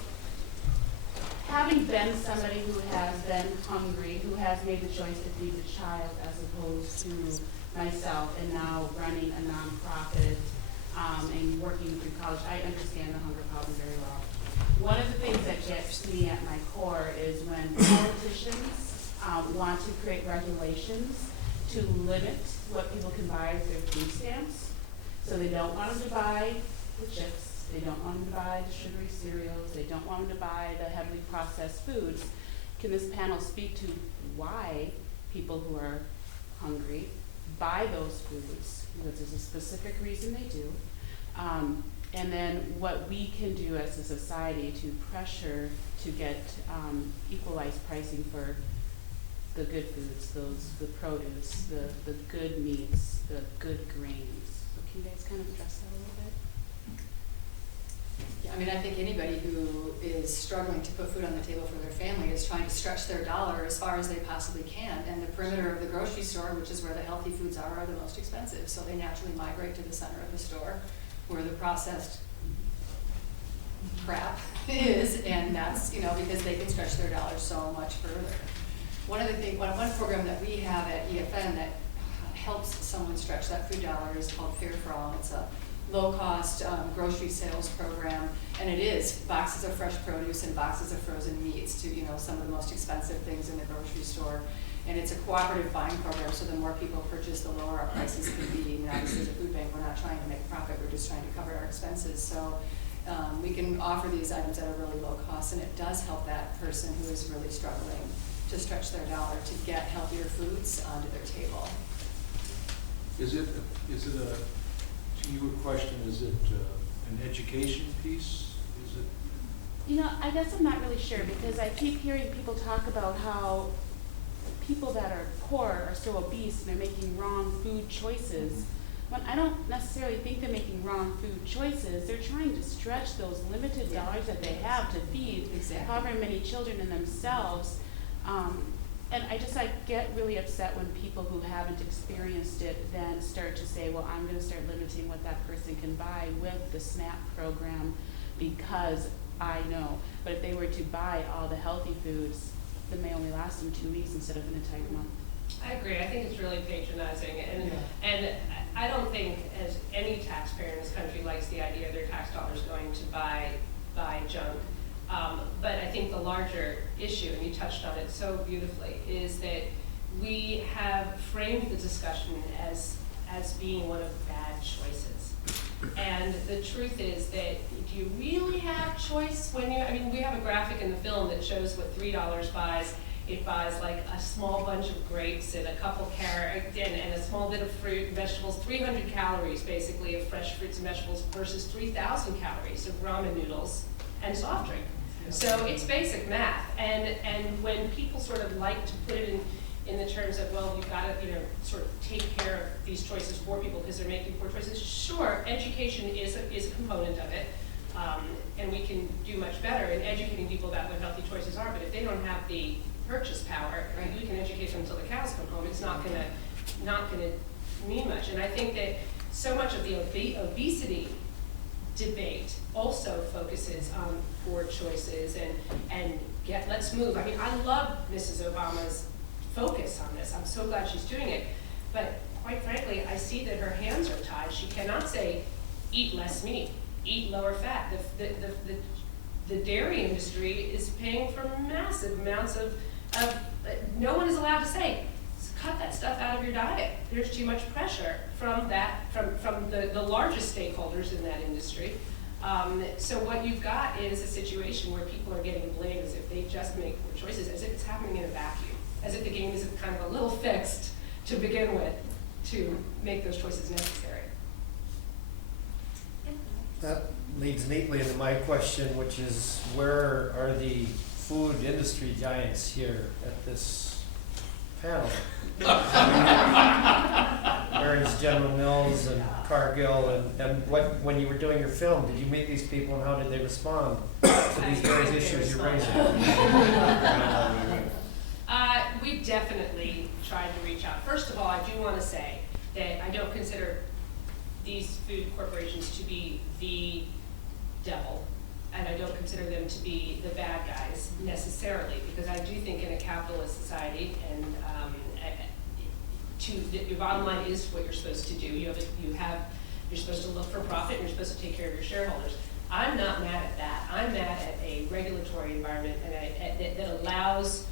having been somebody who has been hungry, who has made the choice to feed the child as opposed to myself, and now running a nonprofit and working through college, I understand the hunger problem very well. One of the things that gets me at my core is when politicians want to create regulations to limit what people can buy as their food stamps. So they don't want them to buy the chips, they don't want them to buy the sugary cereals, they don't want them to buy the heavily processed foods. Can this panel speak to why people who are hungry buy those foods? Because there's a specific reason they do. And then what we can do as a society to pressure to get equalized pricing for the good foods, the produce, the good meats, the good grains. So can you guys kind of address that a little bit? Yeah, I mean, I think anybody who is struggling to put food on the table for their family is trying to stretch their dollar as far as they possibly can. And the perimeter of the grocery store, which is where the healthy foods are the most expensive. So they naturally migrate to the center of the store where the processed crap is, and that's, because they can stretch their dollars so much further. One program that we have at EFN that helps someone stretch that food dollar is called Fair for All. It's a low-cost grocery sales program, and it is boxes of fresh produce and boxes of frozen meats to some of the most expensive things in the grocery store. And it's a cooperative buying program, so the more people purchase, the lower our prices can be. Obviously, as a food bank, we're not trying to make profit; we're just trying to cover our expenses. So we can offer these items at a really low cost, and it does help that person who is really struggling to stretch their dollar to get healthier foods onto their table. Is it to your question, is it an education piece? Is it? I guess I'm not really sure, because I keep hearing people talk about how people that are poor are so obese and they're making wrong food choices. When I don't necessarily think they're making wrong food choices, they're trying to stretch those limited dollars that they have to feed however many children and themselves. And I get really upset when people who haven't experienced it then start to say, well, I'm going to start limiting what that person can buy with the SNAP program because I know. But if they were to buy all the healthy foods, then may only last them 2 weeks instead of an entire month. I agree. I think it's really patronizing, and I don't think as any taxpayer in this country likes the idea of their tax dollars going to buy junk. But I think the larger issue, and you touched on it so beautifully, is that we have framed the discussion as being one of bad choices. And the truth is that do you really have choice when we have a graphic in the film that shows what $3 buys. It buys like a small bunch of grapes and a couple carrots and a small bit of fruit and vegetables, 300 calories basically of fresh fruits and vegetables versus 3,000 calories of ramen noodles and soft drink. So it's basic math, and when people sort of like to put it in the terms of, well, you've got to sort of take care of these choices for people because they're making poor choices. Sure, education is a component of it, and we can do much better in educating people about what healthy choices are. But if they don't have the purchase power, we can educate them until the cows come home. It's not gonna mean much. And I think that so much of the obesity debate also focuses on poor choices and let's move. I love Mrs. Obama's focus on this. I'm so glad she's doing it. But quite frankly, I see that her hands are tied. She cannot say, eat less meat, eat lower fat. The dairy industry is paying for massive amounts of no one is allowed to say, cut that stuff out of your diet. There's too much pressure from the largest stakeholders in that industry. So what you've got is a situation where people are getting blamed as if they just make poor choices, as if it's happening in a vacuum, as if the game is kind of a little fixed to begin with to make those choices necessary. That leads neatly into my question, which is, where are the food industry giants here at this panel? Where is General Mills and Cargill, and when you were doing your film, did you meet these people and how did they respond to these various issues you're raising? We definitely tried to reach out. First of all, I do want to say that I don't consider these food corporations to be the devil, and I don't consider them to be the bad guys necessarily, because I do think in a capitalist society, and your bottom line is what you're supposed to do. You're supposed to look for profit, and you're supposed to take care of your shareholders. I'm not mad at that. I'm mad at a regulatory environment that allows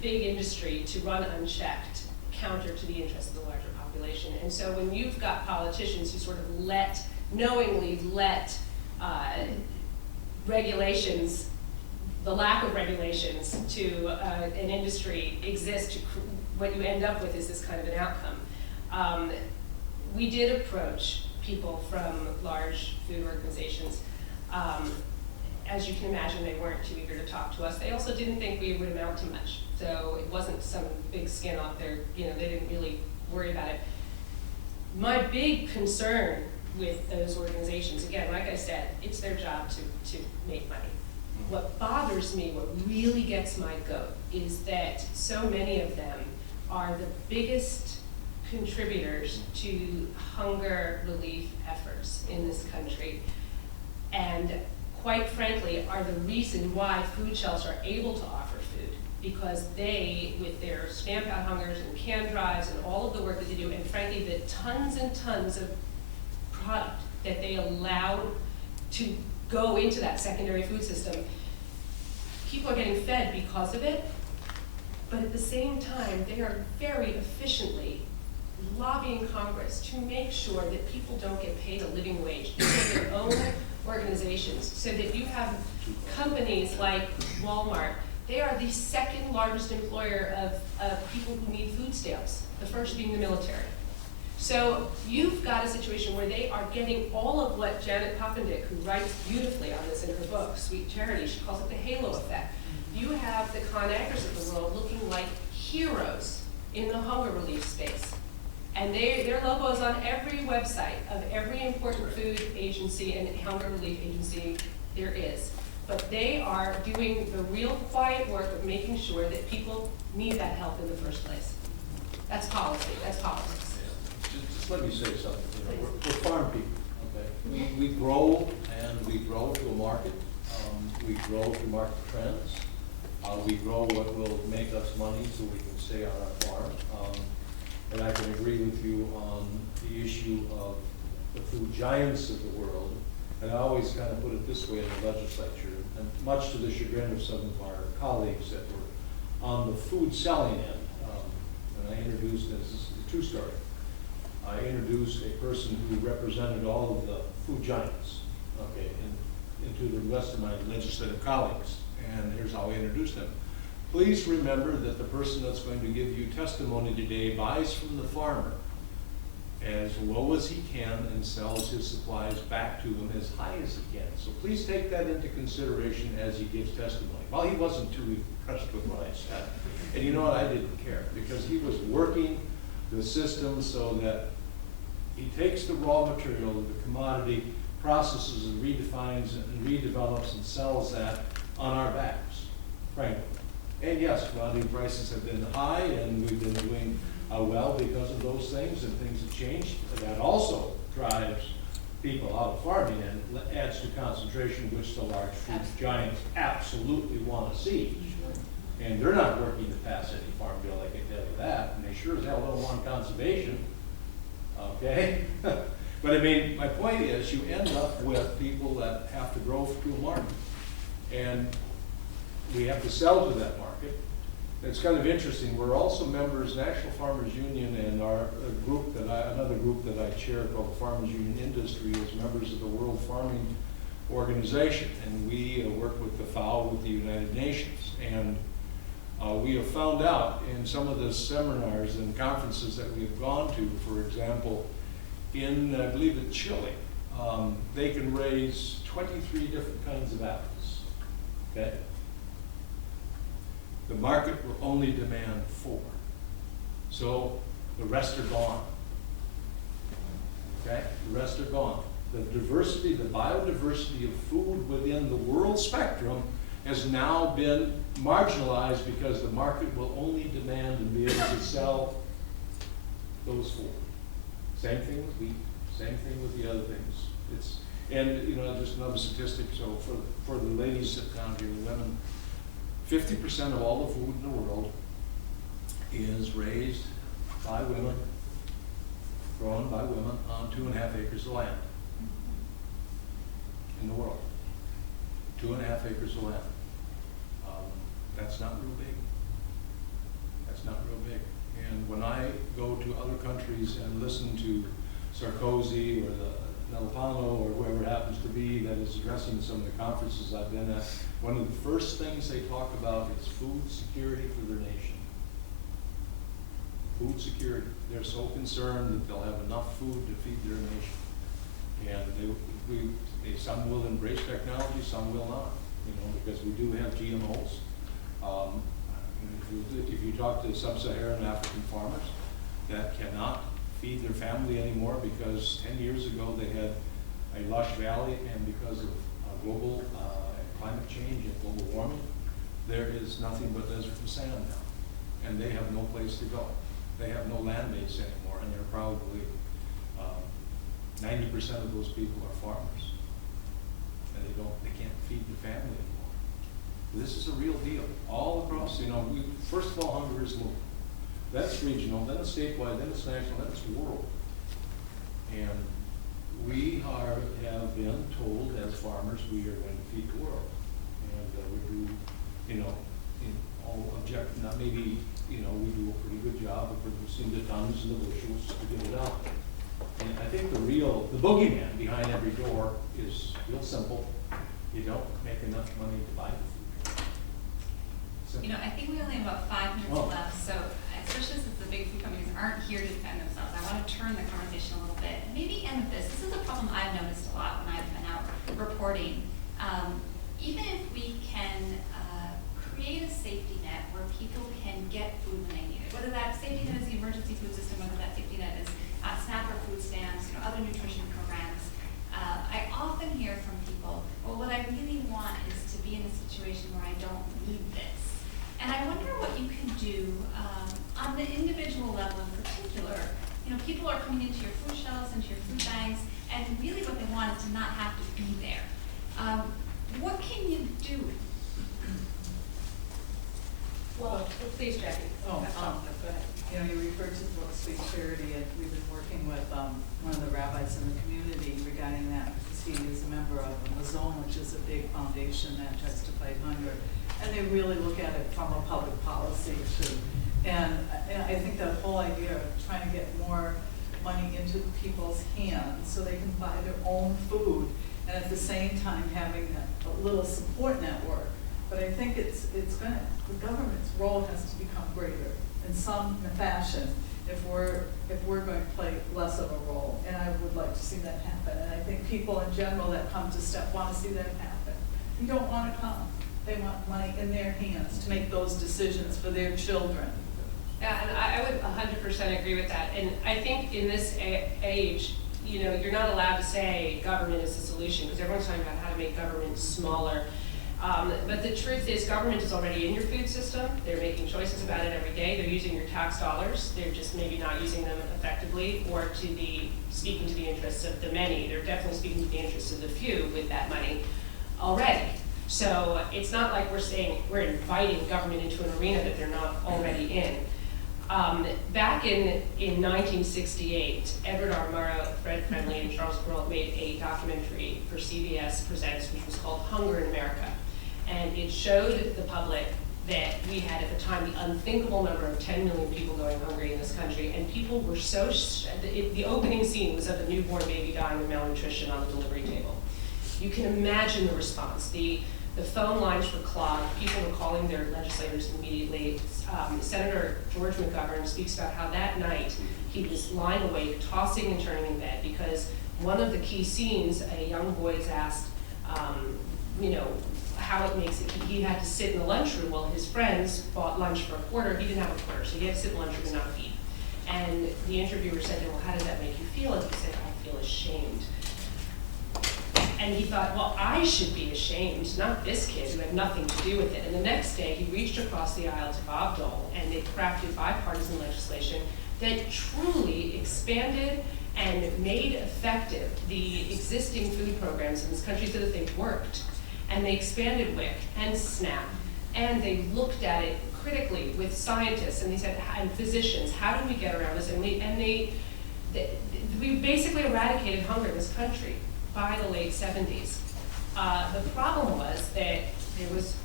big industry to run unchecked, counter to the interests of the larger population. And so when you've got politicians who sort of knowingly let regulations, the lack of regulations to an industry exist, what you end up with is this kind of an outcome. We did approach people from large food organizations. As you can imagine, they weren't too eager to talk to us. They also didn't think we would amount to much. So it wasn't some big skin off their, they didn't really worry about it. My big concern with those organizations, again, like I said, it's their job to make money. What bothers me, what really gets my goat, is that so many of them are the biggest contributors to hunger relief efforts in this country, and quite frankly are the reason why food shelves are able to offer food, because they, with their Stamp Out Hungers and can drives and all of the work that they do, and frankly the tons and tons of product that they allow to go into that secondary food system, people are getting fed because of it. But at the same time, they are very efficiently lobbying Congress to make sure that people don't get paid a living wage in their own organizations, so that you have companies like Walmart. They are the second largest employer of people who need food stamps, the first being the military. So you've got a situation where they are getting all of what Janet Poppendieck, who writes beautifully on this in her book, Sweet Charity, she calls it the halo effect. You have the Con Agras of the world looking like heroes in the hunger relief space. And their logo is on every website of every important food agency and hunger relief agency there is. But they are doing the real quiet work of making sure that people need that help in the first place. That's policy, that's politics. Just let me say something. We're farm people, okay? We grow, and we grow to a market. We grow to market trends. We grow what will make us money so we can stay on our farm. And I can agree with you on the issue of the food giants of the world. And I always kind of put it this way in the legislature, and much to the chagrin of some of our colleagues that were on the food selling end. And I introduced, this is a true story, I introduced a person who represented all of the food giants, okay, into the rest of my legislative colleagues. And here's how I introduced them. Please remember that the person that's going to give you testimony today buys from the farmer as low as he can and sells his supplies back to him as high as he can. So please take that into consideration as he gives testimony. Well, he wasn't too impressed with what I said. And you know what? I didn't care, because he was working the system so that he takes the raw material, the commodity, processes and redefines and redevelops and sells that on our backs, frankly. And yes, commodity prices have been high, and we've been doing well because of those things, and things have changed. That also drives people out of farming and adds to concentration, which the large food giants absolutely want to see. And they're not working to pass any farm bill, I can tell you that, and they sure as hell don't want conservation, okay? But I mean, my point is, you end up with people that have to grow to a market. And we have to sell to that market. It's kind of interesting, we're also members, National Farmers Union, and our group that another group that I chair called the Farmers Union Industry is members of the World Farming Organization. And we work with the FAO, with the United Nations. And we have found out in some of the seminars and conferences that we have gone to, for example, in, I believe in Chile, they can raise 23 different kinds of apples, okay? The market will only demand 4. So the rest are gone, okay? The rest are gone. The diversity, the biodiversity of food within the world spectrum has now been marginalized because the market will only demand and be able to sell those 4. Same thing with wheat, same thing with the other things. And you know, just another statistic, so for the ladies sit down here, the women, 50% of all the food in the world is raised by women, grown by women on 2.5 acres of land in the world. 2.5 acres of land. That's not real big. That's not real big. And when I go to other countries and listen to Sarkozy or the Napolitano or whoever it happens to be that is addressing some of the conferences I've been at, one of the first things they talk about is food security for their nation. Food security. They're so concerned that they'll have enough food to feed their nation. And some will embrace technology, some will not, you know, because we do have GMOs. If you talk to sub-Saharan African farmers that cannot feed their family anymore because 10 years ago they had a lush valley, and because of global climate change and global warming, there is nothing but desert and sand now, and they have no place to go. They have no land base anymore, and they're probably 90% of those people are farmers, and they can't feed the family anymore. This is a real deal. All across, you know, first of all, hunger is local. That's regional, then it's statewide, then it's national, then it's world. And we have been told as farmers we are going to feed the world. And we do, you know, in all not maybe, you know, we do a pretty good job of producing the tons and the bushels to get it out there. And I think the boogeyman behind every door is real simple. You don't make enough money to buy the food. You know, I think we only have about 5 minutes left, so especially since the big food companies aren't here to defend themselves, I want to turn the conversation a little bit and maybe end with this. This is a problem I've noticed a lot when I've been out reporting. Even if we can create a safety net where people can get food when they need it, whether that safety net is the emergency food system, whether that safety net is SNAP or food stamps, you know, other nutrition programs, I often hear from people, well, what I really want is to be in a situation where I don't need this. And I wonder what you can do on the individual level in particular. You know, people are coming into your food shelves, into your food banks, and really what they want is to not have to be there. What can you do? Well, Please, Jackie. go ahead. You know, you referred to the Sweet Charity, and we've been working with one of the rabbis in the community regarding that, because he is a member of Mazon, which is a big foundation that tries to fight hunger. And they really look at it from a public policy issue. And I think that whole idea of trying to get more money into people's hands so they can buy their own food, and at the same time having a little support network. But I think the government's role has to become greater in some fashion if we're going to play less of a role. And I would like to see that happen. And I think people in general that come to STEP want to see that happen. You don't want to come. They want money in their hands to make those decisions for their children. Yeah, and I would 100% agree with that. And I think in this age, you know, you're not allowed to say government is the solution, because everyone's talking about how to make government smaller. But the truth is, government is already in your food system. They're making choices about it every day. They're using your tax dollars. They're just maybe not using them effectively or to be speaking to the interests of the many. They're definitely speaking to the interests of the few with that money already. So it's not like we're saying we're inviting government into an arena that they're not already in. Back in 1968, Edward R. Murrow, Fred Friendly, and Charles Perrault made a documentary for CBS Presents, which was called Hunger in America. And it showed the public that we had at the time the unthinkable number of 10 million people going hungry in this country, and people were so, the opening scene was of a newborn baby dying of malnutrition on the delivery table. You can imagine the response. The phone lines were clogged, people were calling their legislators immediately. Senator George McGovern speaks about how that night he was lying awake, tossing and turning in bed, because one of the key scenes, a young boy is asked, how it makes it, he had to sit in the lunchroom while his friends bought lunch for $0.25. He didn't have $0.25, so he had to sit in the lunchroom and not eat. And the interviewer said to him, well, how does that make you feel? And he said, I feel ashamed. And he thought, well, I should be ashamed, not this kid who had nothing to do with it. And the next day, he reached across the aisle to Bob Dole, and they crafted bipartisan legislation that truly expanded and made effective the existing food programs in this country so that they worked. And they expanded WIC and SNAP, and they looked at it critically with scientists, and they said, and physicians, how do we get around this? And we basically eradicated hunger in this country by the late 70s. The problem was that there was,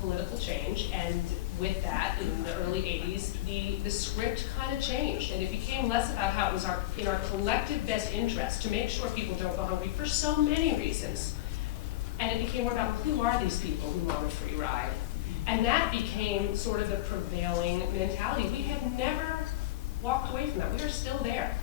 political change, and with that, in the early 80s, the script kind of changed, and it became less about how it was in our collective best interest to make sure people don't go hungry for so many reasons. And it became more about who are these people who want a free ride? And that became sort of the prevailing mentality. We have never walked away from that. We are still there.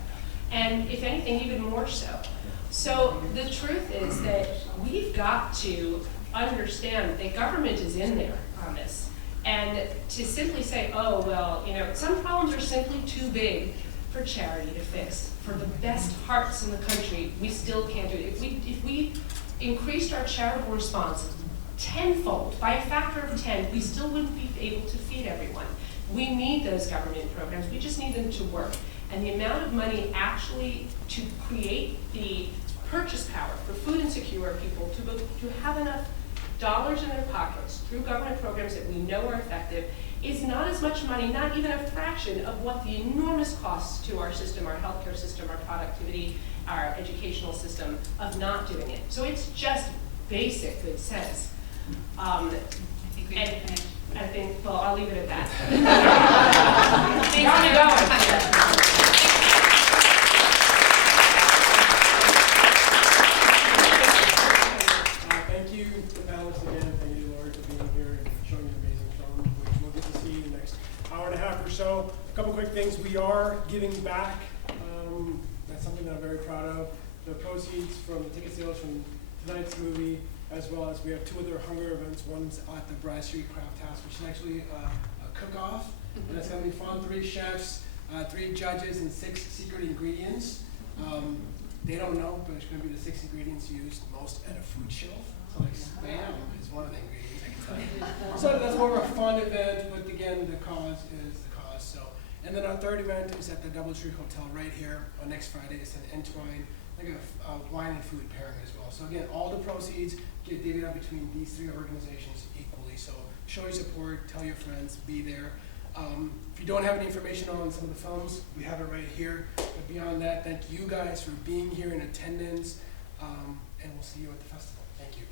And if anything, even more so. So the truth is that we've got to understand that government is in there on this. And to simply say, oh, well, some problems are simply too big for charity to fix. For the best hearts in the country, we still can't do it. If we increased our charitable response tenfold, by a factor of 10, we still wouldn't be able to feed everyone. We need those government programs. We just need them to work. And the amount of money actually to create the purchase power for food insecure people to have enough dollars in their pockets through government programs that we know are effective is not as much money, not even a fraction of what the enormous costs to our system, our healthcare system, our productivity, our educational system of not doing it. So it's just basic good sense. I think, well, I'll leave it at that. Thank you, Alice, again. Thank you, Lori, for being here and showing your amazing film, which we'll get to see in the next hour and a half or so. A couple quick things. We are giving back. That's something that I'm very proud of. The proceeds from the ticket sales from tonight's movie, as well as we have two other hunger events. One's at the Brad Street Craft House, which is actually a cook-off. And that's going to be fun. 3 chefs, 3 judges, and 6 secret ingredients. They don't know, but it's going to be the 6 ingredients used most at a food shelf. So like spam is one of the ingredients, I can tell you. So that's more of a fun event, but again, the cause is the cause. So, and then our third event is at the Doubletree Hotel right here on next Friday. It's an Entwine, like a wine and food pairing as well. So again, all the proceeds get divvied up between these 3 organizations equally. So show your support, tell your friends, be there. If you don't have any information on some of the films, we have it right here. But beyond that, thank you guys for being here in attendance, and we'll see you at the festival. Thank you.